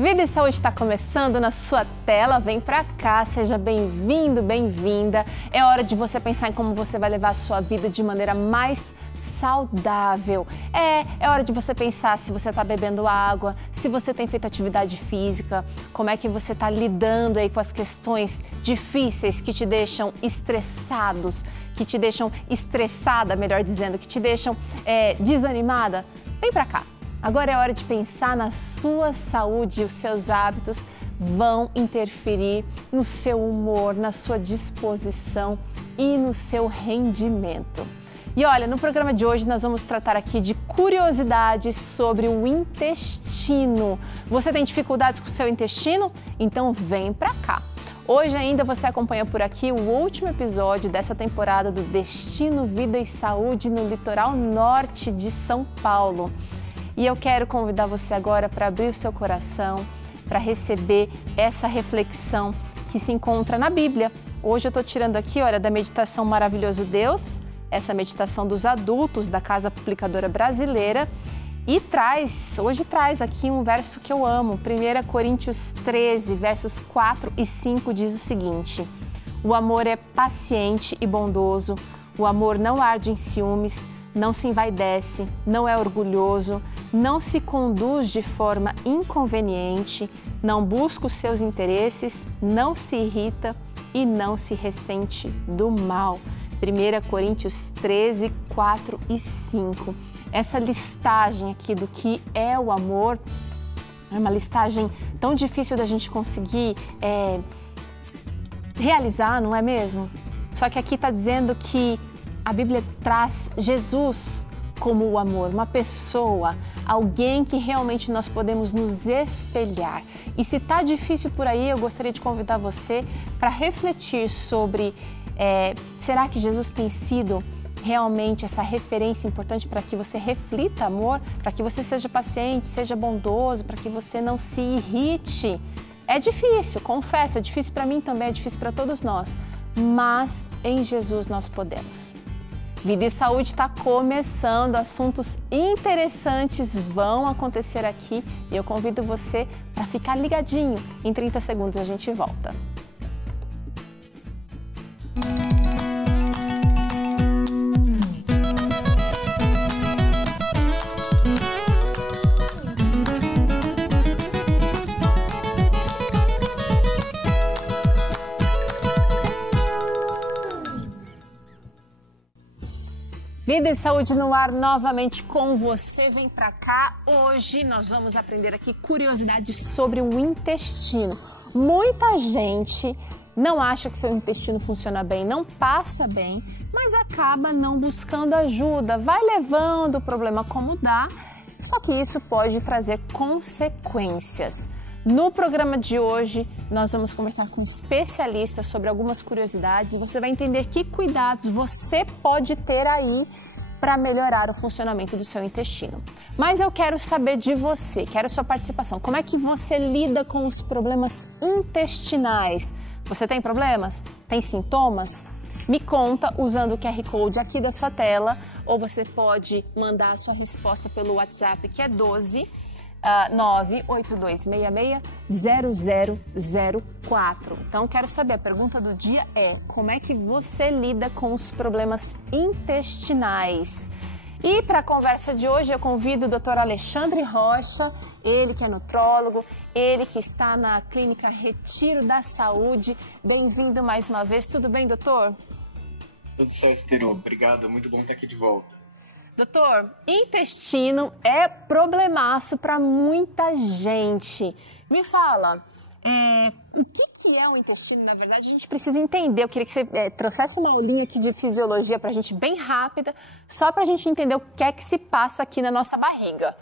Vida e Saúde está começando na sua tela, vem pra cá, seja bem-vindo, bem-vinda. É hora de você pensar em como você vai levar a sua vida de maneira mais saudável. É hora de você pensar se você está bebendo água, se você tem feito atividade física, como é que você está lidando aí com as questões difíceis que te deixam estressados, que te deixam estressada, melhor dizendo, que te deixam desanimada. Vem pra cá. Agora é hora de pensar na sua saúde e os seus hábitos vão interferir no seu humor, na sua disposição e no seu rendimento. E olha, no programa de hoje nós vamos tratar aqui de curiosidades sobre o intestino. Você tem dificuldades com o seu intestino? Então vem pra cá. Hoje ainda você acompanha por aqui o último episódio dessa temporada do Destino Vida e Saúde no litoral norte de São Paulo. E eu quero convidar você agora para abrir o seu coração, para receber essa reflexão que se encontra na Bíblia. Hoje eu estou tirando aqui, olha, da meditação Maravilhoso Deus, essa meditação dos adultos da Casa Publicadora Brasileira, e hoje traz aqui um verso que eu amo, 1 Coríntios 13, versos 4 e 5 diz o seguinte: o amor é paciente e bondoso, o amor não arde em ciúmes, não se envaidece, não é orgulhoso, não se conduz de forma inconveniente, não busca os seus interesses, não se irrita e não se ressente do mal. 1 Coríntios 13, 4 e 5. Essa listagem aqui do que é o amor é uma listagem tão difícil da gente conseguir realizar, não é mesmo? Só que aqui está dizendo que a Bíblia traz Jesus como o amor, uma pessoa, alguém que realmente nós podemos nos espelhar. E se está difícil por aí, eu gostaria de convidar você para refletir sobre será que Jesus tem sido realmente essa referência importante para que você reflita amor, para que você seja paciente, seja bondoso, para que você não se irrite. É difícil, confesso, é difícil para mim também, é difícil para todos nós, mas em Jesus nós podemos. Vida e Saúde está começando, assuntos interessantes vão acontecer aqui e eu convido você para ficar ligadinho. Em 30 segundos a gente volta. Vida e Saúde no ar novamente com você, vem pra cá. Hoje nós vamos aprender aqui curiosidades sobre o intestino. Muita gente não acha que seu intestino funciona bem, não passa bem, mas acaba não buscando ajuda, vai levando o problema como dá, só que isso pode trazer consequências. No programa de hoje, nós vamos conversar com especialistas sobre algumas curiosidades e você vai entender que cuidados você pode ter aí para melhorar o funcionamento do seu intestino. Mas eu quero saber de você, quero sua participação. Como é que você lida com os problemas intestinais? Você tem problemas? Tem sintomas? Me conta usando o QR Code aqui da sua tela ou você pode mandar a sua resposta pelo WhatsApp que é 982660004. Então, quero saber, a pergunta do dia é: como é que você lida com os problemas intestinais? E para a conversa de hoje, eu convido o Dr. Alexandre Rocha, ele que é nutrólogo, ele que está na Clínica Retiro da Saúde. Bem-vindo mais uma vez. Tudo bem, doutor? Tudo certo, Terô. Obrigado, muito bom estar aqui de volta. Doutor, intestino é problemaço para muita gente. Me fala, o que é o intestino? Na verdade, a gente precisa entender. Eu queria que você trouxesse uma aulinha aqui de fisiologia para a gente, bem rápida, só para a gente entender o que é que se passa aqui na nossa barriga.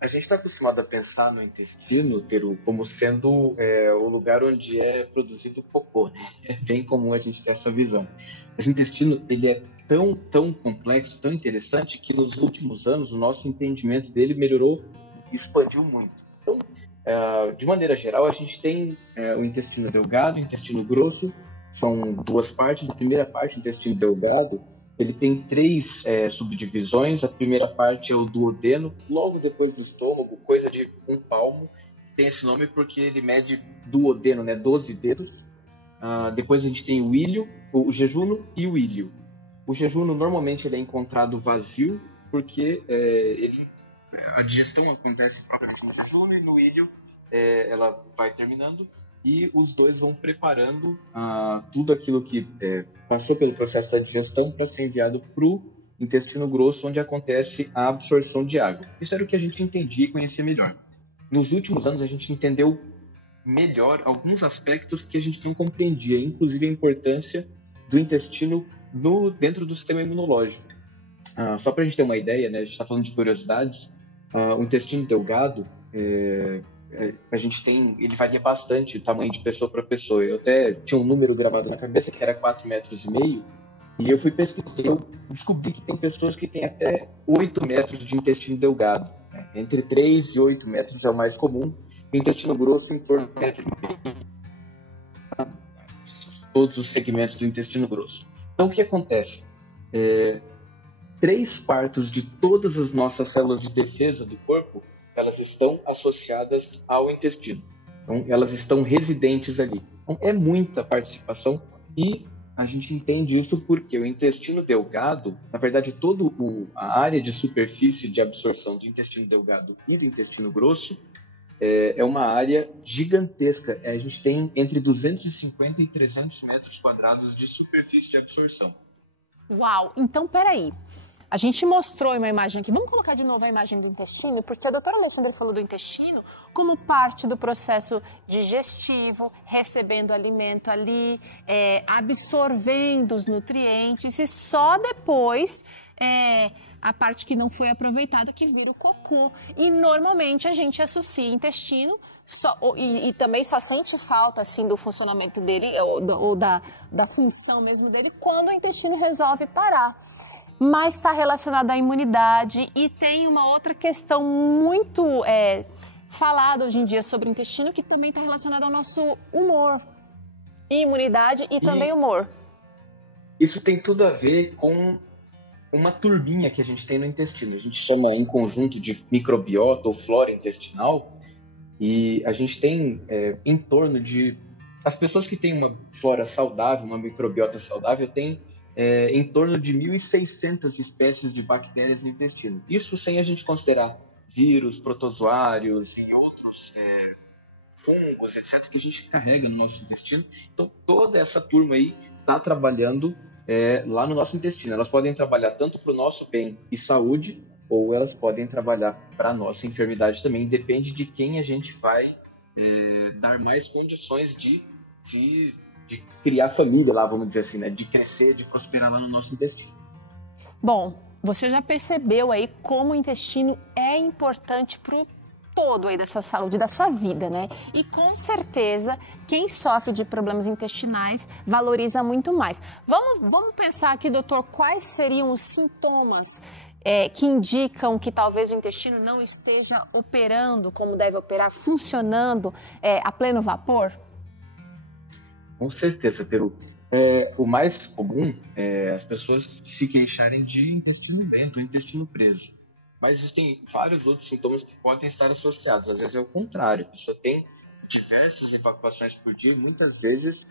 A gente está acostumado a pensar no intestino, Terô, como sendo o lugar onde é produzido o cocô, né? É bem comum a gente ter essa visão. Esse intestino, ele é tão complexo, tão interessante, que nos últimos anos o nosso entendimento dele melhorou e expandiu muito. Então, de maneira geral, a gente tem o intestino delgado e o intestino grosso, são duas partes. A primeira parte, o intestino delgado, ele tem três subdivisões. A primeira parte é o duodeno, logo depois do estômago, coisa de um palmo, tem esse nome porque ele mede duodeno, né? 12 dedos. Depois a gente tem o ilho, o jejuno e o ilho. O jejuno normalmente ele é encontrado vazio porque a digestão acontece propriamente no jejuno e no ilho ela vai terminando e os dois vão preparando tudo aquilo que passou pelo processo da digestão para ser enviado para o intestino grosso, onde acontece a absorção de água. Isso era o que a gente entendia e conhecia melhor. Nos últimos anos, a gente entendeu melhor alguns aspectos que a gente não compreendia, inclusive a importância do intestino dentro do sistema imunológico. Só para a gente ter uma ideia, né, a gente está falando de curiosidades, o intestino delgado, ele varia bastante o tamanho de pessoa para pessoa. Eu até tinha um número gravado na cabeça que era 4,5 metros, e eu fui pesquisar e eu descobri que tem pessoas que têm até 8 metros de intestino delgado. Entre 3 e 8 metros é o mais comum. O intestino grosso em torno de 1,5 metros. Todos os segmentos do intestino grosso. Então, o que acontece? 3/4 de todas as nossas células de defesa do corpo, elas estão associadas ao intestino. Então, elas estão residentes ali. Então, é muita participação e a gente entende isso porque o intestino delgado, na verdade, toda a área de superfície de absorção do intestino delgado e do intestino grosso é uma área gigantesca. A gente tem entre 250 e 300 metros quadrados de superfície de absorção. Uau! Então, peraí. A gente mostrou uma imagem aqui. Vamos colocar de novo a imagem do intestino, porque a doutora Alexandra falou do intestino como parte do processo digestivo, recebendo alimento ali, absorvendo os nutrientes e só depois a parte que não foi aproveitada que vira o cocô. E normalmente a gente associa intestino e também só sente falta assim, do funcionamento dele ou da função mesmo dele quando o intestino resolve parar. Mas está relacionado à imunidade e tem uma outra questão muito falada hoje em dia sobre o intestino que também está relacionada ao nosso humor. Imunidade e também humor. Isso tem tudo a ver com uma turbinha que a gente tem no intestino. A gente chama em conjunto de microbiota ou flora intestinal e a gente tem em torno de... As pessoas que têm uma flora saudável, uma microbiota saudável, têm em torno de 1.600 espécies de bactérias no intestino. Isso sem a gente considerar vírus, protozoários e outros fungos, etc., que a gente carrega no nosso intestino. Então, toda essa turma aí está trabalhando lá no nosso intestino. Elas podem trabalhar tanto para o nosso bem e saúde, ou elas podem trabalhar para a nossa enfermidade também. Depende de quem a gente vai dar mais condições de criar família lá, vamos dizer assim, né? De crescer, de prosperar lá no nosso intestino. Bom, você já percebeu aí como o intestino é importante para o todo aí da sua saúde, da sua vida, né? E com certeza, quem sofre de problemas intestinais valoriza muito mais. Vamos pensar aqui, doutor, quais seriam os sintomas que indicam que talvez o intestino não esteja operando como deve operar, funcionando a pleno vapor? Com certeza, Teru. O mais comum é as pessoas se queixarem de intestino lento, intestino preso. Mas existem vários outros sintomas que podem estar associados. Às vezes é o contrário. A pessoa tem diversas evacuações por dia e muitas vezes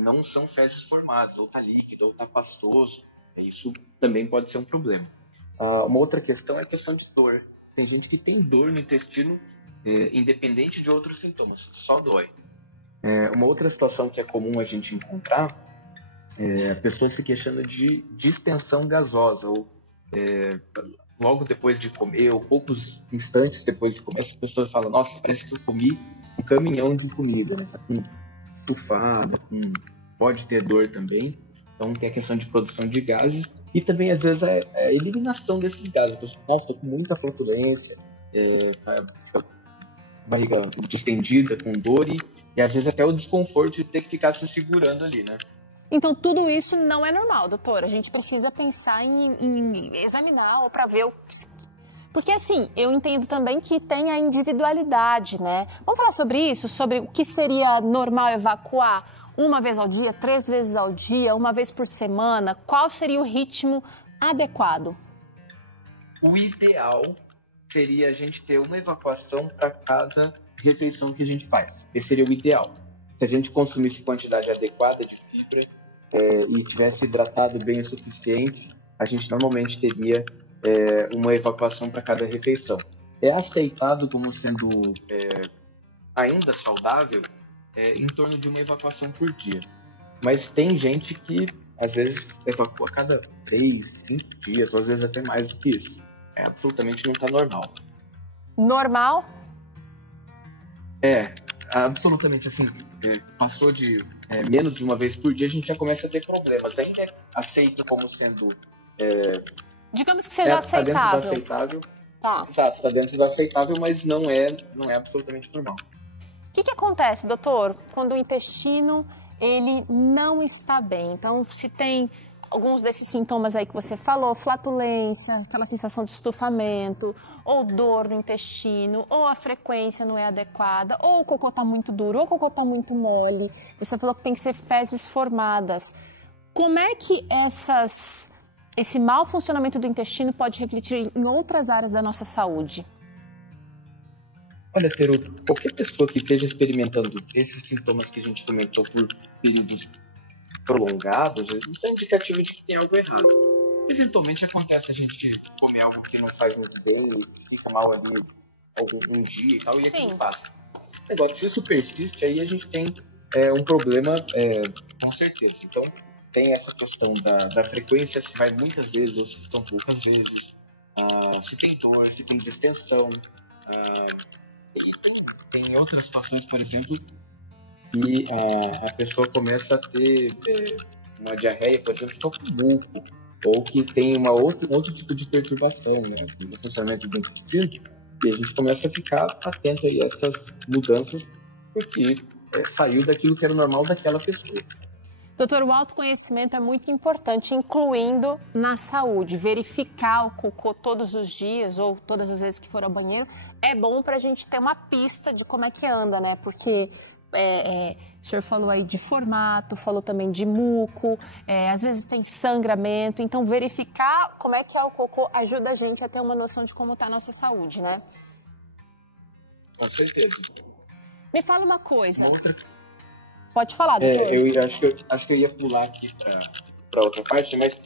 não são fezes formadas, ou está líquido, ou está pastoso. Isso também pode ser um problema. Uma outra questão é a questão de dor. Tem gente que tem dor no intestino, independente de outros sintomas, só dói. Uma outra situação que é comum a gente encontrar é a pessoa se queixando de distensão gasosa, ou logo depois de comer, ou poucos instantes depois de comer, essa pessoa fala, nossa, parece que eu comi um caminhão de comida, né? Tá com estufada, pode ter dor também. Então tem a questão de produção de gases e também às vezes a eliminação desses gases. A pessoa, nossa, estou com muita flatulência, fica a barriga distendida, com dor e às vezes até o desconforto de ter que ficar se segurando ali, né? Então, tudo isso não é normal, doutora. A gente precisa pensar em examinar ou para ver o que... Porque, assim, eu entendo também que tem a individualidade, né? Vamos falar sobre isso? Sobre o que seria normal evacuar 1 vez ao dia, 3 vezes ao dia, 1 vez por semana? Qual seria o ritmo adequado? O ideal seria a gente ter uma evacuação para cada refeição que a gente faz. Esse seria o ideal. Se a gente consumisse quantidade adequada de fibra e tivesse hidratado bem o suficiente, a gente normalmente teria uma evacuação para cada refeição. É aceitado como sendo ainda saudável em torno de uma evacuação por dia. Mas tem gente que, às vezes, evacua a cada 3, 5 dias, ou às vezes até mais do que isso. Absolutamente não está normal. Normal? Absolutamente assim. Passou de menos de uma vez por dia, a gente já começa a ter problemas. Ainda é aceito como sendo... digamos que seja aceitável. Está dentro do aceitável. Tá. Exato, está dentro do aceitável, mas não é absolutamente normal. O que acontece, doutor, quando o intestino ele não está bem? Então, se tem alguns desses sintomas aí que você falou, flatulência, aquela sensação de estufamento, ou dor no intestino, ou a frequência não é adequada, ou o cocô está muito duro, ou o cocô está muito mole. Você falou que tem que ser fezes formadas. Como é que esse mau funcionamento do intestino pode refletir em outras áreas da nossa saúde? Olha, Teru, qualquer pessoa que esteja experimentando esses sintomas que a gente comentou por períodos prolongados, isso é indicativo de que tem algo errado. Eventualmente acontece a gente comer algo que não faz muito bem e fica mal ali algum dia e tal, e aquilo passa. Agora, se isso persiste, aí a gente tem um problema com certeza. Então, tem essa questão da frequência, se vai muitas vezes ou se são poucas vezes, se tem dor, se tem distensão. Tem outras situações, por exemplo, que a pessoa começa a ter uma diarreia, por exemplo, só com muco, ou que tem outro tipo de perturbação, né? Essencialmente dentro do intestino, e a gente começa a ficar atento a essas mudanças, porque saiu daquilo que era normal daquela pessoa. Doutor, o autoconhecimento é muito importante, incluindo na saúde. Verificar o cocô todos os dias ou todas as vezes que for ao banheiro é bom para a gente ter uma pista de como é que anda, né? Porque o senhor falou aí de formato, falou também de muco, às vezes tem sangramento. Então, verificar como é que é o cocô ajuda a gente a ter uma noção de como está a nossa saúde, né? Com certeza. Me fala uma coisa. Pode falar, doutor. Eu acho que eu ia pular aqui para outra parte, mas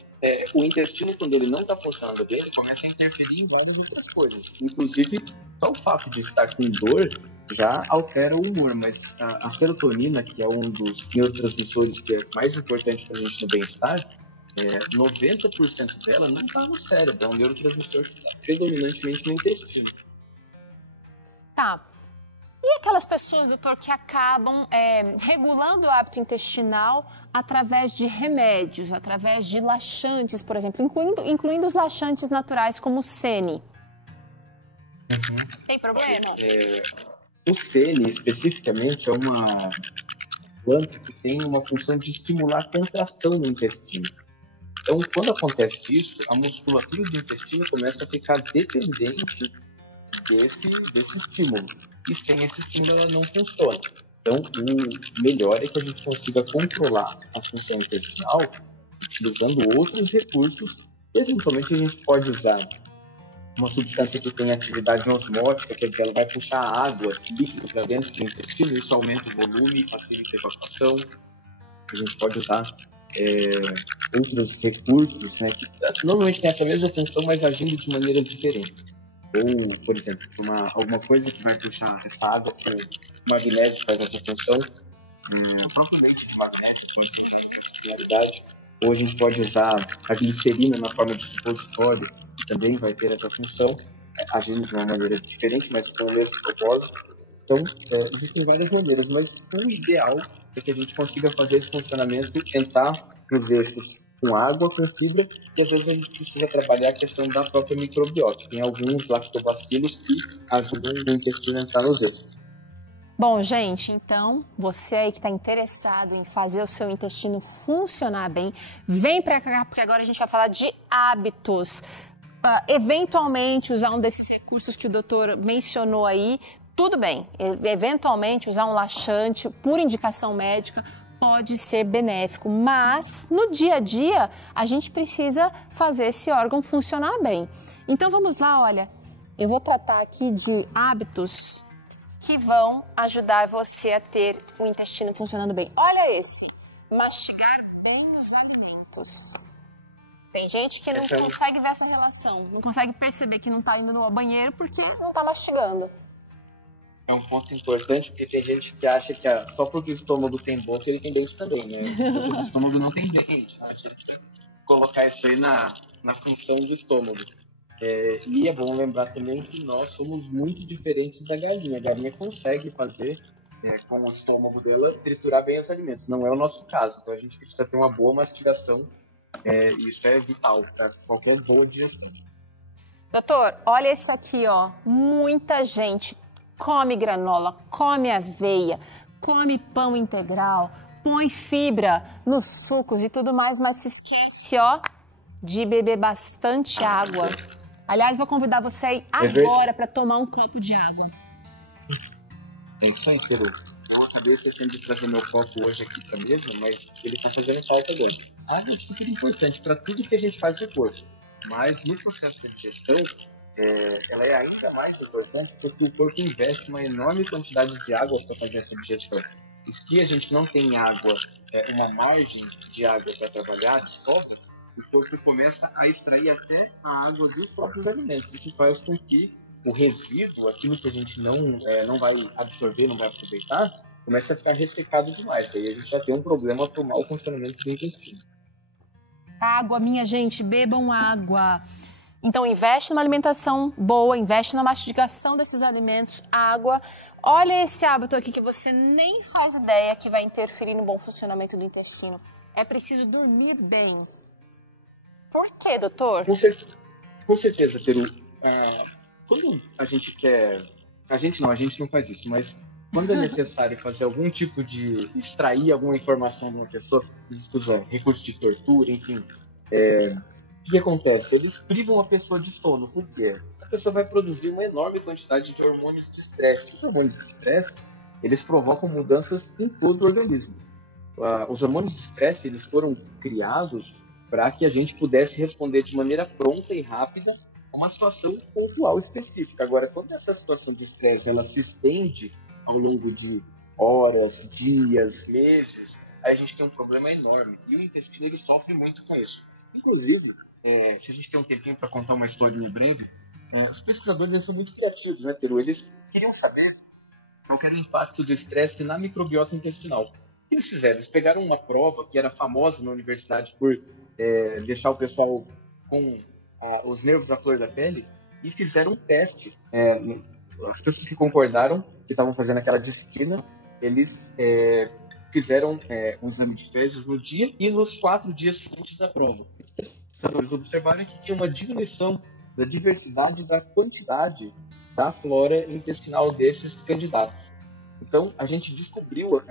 o intestino, quando ele não está funcionando bem, ele começa a interferir em várias outras coisas. Inclusive, só o fato de estar com dor já altera o humor, mas a serotonina, que é um dos neurotransmissores que é mais importante para a gente no bem-estar, 90% dela não está no cérebro, é um neurotransmissor que está predominantemente no intestino. Tá. E aquelas pessoas, doutor, que acabam regulando o hábito intestinal através de remédios, através de laxantes, por exemplo, incluindo os laxantes naturais como o Sene? Uhum. Tem problema? O Sene, especificamente, é uma planta que tem uma função de estimular a contração no intestino. Então, quando acontece isso, a musculatura do intestino começa a ficar dependente desse estímulo. E sem esse estímulo ela não funciona. Então, o melhor é que a gente consiga controlar a função intestinal utilizando outros recursos. Eventualmente, a gente pode usar uma substância que tem atividade osmótica, quer dizer, ela vai puxar água líquida para dentro do intestino, isso aumenta o volume, facilita a evacuação. A gente pode usar outros recursos, né, que normalmente tem essa mesma função, mas agindo de maneiras diferentes. Ou, por exemplo, tomar alguma coisa que vai puxar essa água, o magnésio faz essa função, propriamente de magnésio, pode ser de realidade. Ou a gente pode usar a glicerina na forma de supositório, que também vai ter essa função, agindo de uma maneira diferente, mas com o mesmo propósito. Então, existem várias maneiras, mas o ideal é que a gente consiga fazer esse funcionamento, entrar nos eixos com água, com fibra, e às vezes a gente precisa trabalhar a questão da própria microbiota. Tem alguns lactobacilos que ajudam o intestino a entrar nos eixos. Bom, gente, então, você aí que está interessado em fazer o seu intestino funcionar bem, vem para cá, porque agora a gente vai falar de hábitos. Eventualmente, usar um desses recursos que o doutor mencionou aí, tudo bem. Eventualmente, usar um laxante por indicação médica pode ser benéfico, mas no dia a dia a gente precisa fazer esse órgão funcionar bem. Então vamos lá, olha, eu vou tratar aqui de hábitos que vão ajudar você a ter o intestino funcionando bem. Olha esse, mastigar bem os alimentos. Tem gente que não consegue ver essa relação, não consegue perceber que não está indo no banheiro porque não está mastigando. É um ponto importante, porque tem gente que acha que só porque o estômago tem boca, ele tem dente também, né? Porque o estômago não tem dente, né? A gente tem que colocar isso aí na função do estômago. E é bom lembrar também que nós somos muito diferentes da galinha. A galinha consegue fazer, com o estômago dela, triturar bem os alimentos. Não é o nosso caso, então a gente precisa ter uma boa mastigação. Isso é vital para qualquer boa digestão. Doutor, olha isso aqui, ó. Muita gente come granola, come aveia, come pão integral, põe fibra nos sucos e tudo mais, mas se esquece, ó, de beber bastante água. Aliás, vou convidar você aí agora para tomar um copo de água. É isso aí, Teru. Eu acabei esquecendo de trazer meu copo hoje aqui para a mesa, mas ele está fazendo falta agora. A água é super importante para tudo que a gente faz no corpo, mas no processo de digestão, ela é ainda mais importante porque o corpo investe uma enorme quantidade de água para fazer essa digestão. E se a gente não tem água, uma margem de água para trabalhar, de sobra, o corpo começa a extrair até a água dos próprios alimentos. Isso faz com que o resíduo, aquilo que a gente não vai absorver, não vai aproveitar, começa a ficar ressecado demais. Daí a gente já tem um problema para o mau funcionamento do intestino. Água, minha gente, bebam água. Então, investe numa alimentação boa, investe na mastigação desses alimentos, água. Olha esse hábito aqui que você nem faz ideia que vai interferir no bom funcionamento do intestino. É preciso dormir bem. Por quê, doutor? Com certeza, Teru. Quando a gente quer... A gente não faz isso, mas quando é necessário fazer algum tipo de... extrair alguma informação de uma pessoa, eles usam recurso de tortura, enfim... O que acontece? Eles privam a pessoa de sono. Por quê? A pessoa vai produzir uma enorme quantidade de hormônios de estresse. Os hormônios de estresse, eles provocam mudanças em todo o organismo. Os hormônios de estresse, eles foram criados para que a gente pudesse responder de maneira pronta e rápida a uma situação pontual específica. Agora, quando essa situação de estresse ela se estende ao longo de horas, dias, meses, aí a gente tem um problema enorme. E o intestino ele sofre muito com isso. Inclusive, se a gente tem um tempinho para contar uma historinha breve, os pesquisadores eles são muito criativos, né, Teru? Eles queriam saber qual era o impacto do estresse na microbiota intestinal. O que eles fizeram? Eles pegaram uma prova que era famosa na universidade por deixar o pessoal com os nervos à flor da pele e fizeram um teste. As pessoas que concordaram, que estavam fazendo aquela disciplina, eles fizeram um exame de fezes no dia e nos 4 dias seguintes da prova. Eles observaram que tinha uma diminuição da diversidade da quantidade da flora intestinal desses candidatos. Então, a gente descobriu,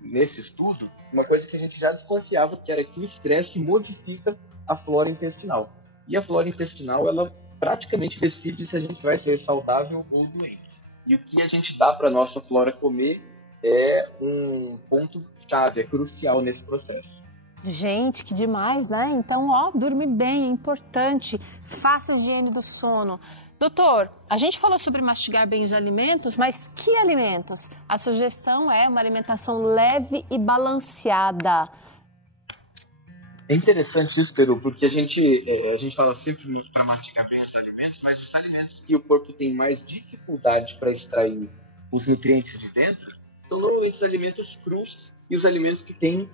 nesse estudo, uma coisa que a gente já desconfiava, que era que o estresse modifica a flora intestinal. E a flora intestinal, ela praticamente decide se a gente vai ser saudável ou doente. E o que a gente dá para a nossa flora comer é um ponto-chave, é crucial nesse processo. Gente, que demais, né? Então, dormir bem é importante, faça higiene do sono. Doutor, a gente falou sobre mastigar bem os alimentos, mas que alimentos? A sugestão é uma alimentação leve e balanceada. É interessante isso, Teru, porque a gente fala sempre para mastigar bem os alimentos, mas os alimentos que o corpo tem mais dificuldade para extrair os nutrientes de dentro são normalmente os alimentos crus e os alimentos que têm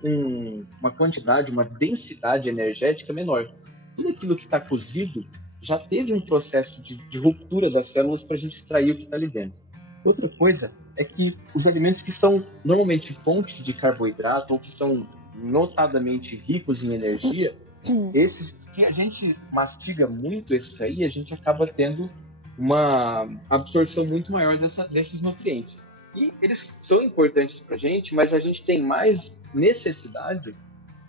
uma quantidade, uma densidade energética menor. Tudo aquilo que está cozido já teve um processo de ruptura das células para a gente extrair o que está ali dentro. Outra coisa é que os alimentos que são normalmente fontes de carboidrato ou que são notadamente ricos em energia, esses que a gente mastiga muito, esses aí, a gente acaba tendo uma absorção muito maior desses nutrientes. E eles são importantes para a gente, mas a gente tem mais necessidade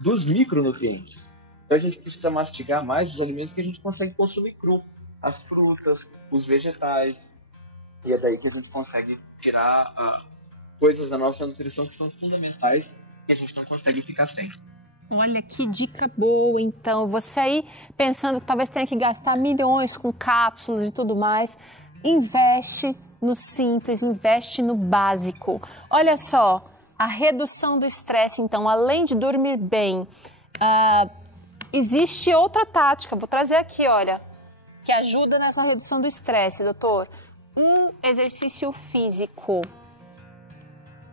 dos micronutrientes. Então a gente precisa mastigar mais os alimentos que a gente consegue consumir cru. As frutas, os vegetais. E é daí que a gente consegue tirar coisas da nossa nutrição que são fundamentais que a gente não consegue ficar sem. Olha que dica boa, então. Você aí pensando que talvez tenha que gastar milhões com cápsulas e tudo mais, investe no simples, investe no básico. Olha só, a redução do estresse, então, além de dormir bem, existe outra tática, vou trazer aqui, olha, que ajuda nessa redução do estresse, doutor. Um exercício físico.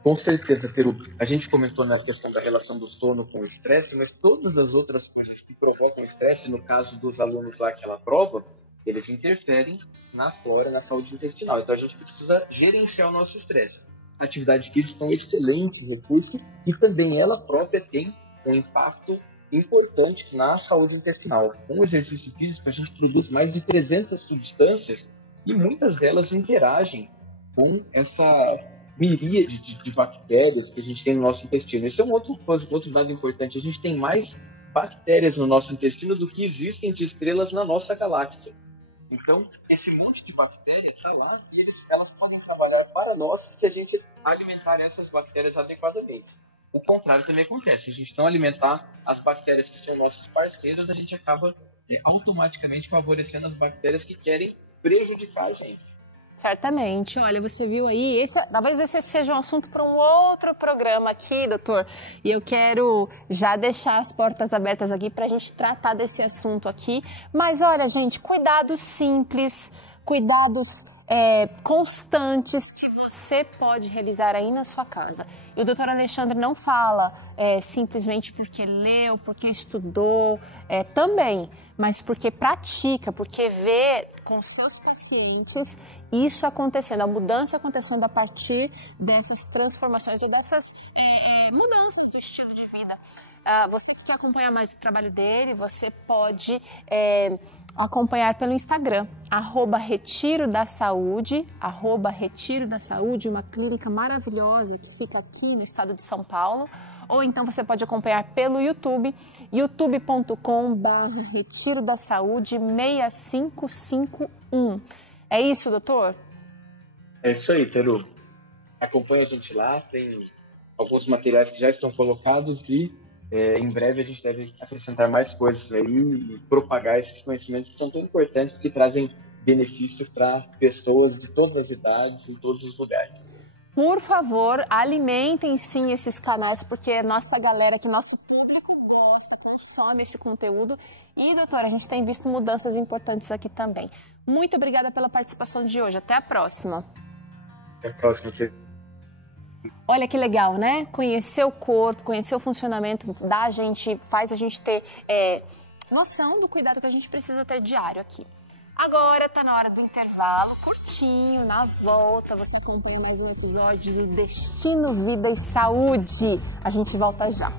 Com certeza, Teru. A gente comentou na questão da relação do sono com o estresse, mas todas as outras coisas que provocam estresse, no caso dos alunos lá que ela prova, eles interferem na flora, na saúde intestinal. Então a gente precisa gerenciar o nosso estresse. A atividade física é um excelente recurso e também ela própria tem um impacto importante na saúde intestinal. Com o exercício físico, a gente produz mais de 300 substâncias e muitas delas interagem com essa miríade de bactérias que a gente tem no nosso intestino. Esse é um outro dado importante. A gente tem mais bactérias no nosso intestino do que existem de estrelas na nossa galáxia. Então, esse monte de bactéria está lá e elas podem trabalhar para nós se a gente alimentar essas bactérias adequadamente. O contrário também acontece. Se a gente não alimentar as bactérias que são nossas parceiras, a gente acaba automaticamente favorecendo as bactérias que querem prejudicar a gente. Certamente. Olha, você viu aí, talvez esse seja um assunto para um outro programa aqui, doutor. E eu quero já deixar as portas abertas aqui para a gente tratar desse assunto aqui. Mas olha, gente, cuidados simples, cuidados constantes que você pode realizar aí na sua casa. E o doutor Alexandre não fala simplesmente porque leu, porque estudou, também, mas porque pratica, porque vê com seus pacientes isso acontecendo, a mudança acontecendo a partir dessas transformações e dessas mudanças do estilo de vida. Você que quer acompanhar mais o trabalho dele, você pode acompanhar pelo Instagram, @Retiro da Saúde, @Retiro da Saúde, uma clínica maravilhosa que fica aqui no estado de São Paulo. Ou então você pode acompanhar pelo YouTube, youtube.com/Retiro da Saúde 6551. É isso, doutor? É isso aí, Teru. Acompanha a gente lá, tem alguns materiais que já estão colocados e em breve a gente deve acrescentar mais coisas aí e propagar esses conhecimentos que são tão importantes, que trazem benefício para pessoas de todas as idades, em todos os lugares. Por favor, alimentem sim esses canais, porque nossa galera aqui, nosso público gosta, consome esse conteúdo. E, doutora, a gente tem visto mudanças importantes aqui também. Muito obrigada pela participação de hoje. Até a próxima. Até a próxima. Olha que legal, né? Conhecer o corpo, conhecer o funcionamento faz a gente ter noção do cuidado que a gente precisa ter diário aqui. Agora tá na hora do intervalo, curtinho, na volta você acompanha mais um episódio do Destino, Vida e Saúde. A gente volta já.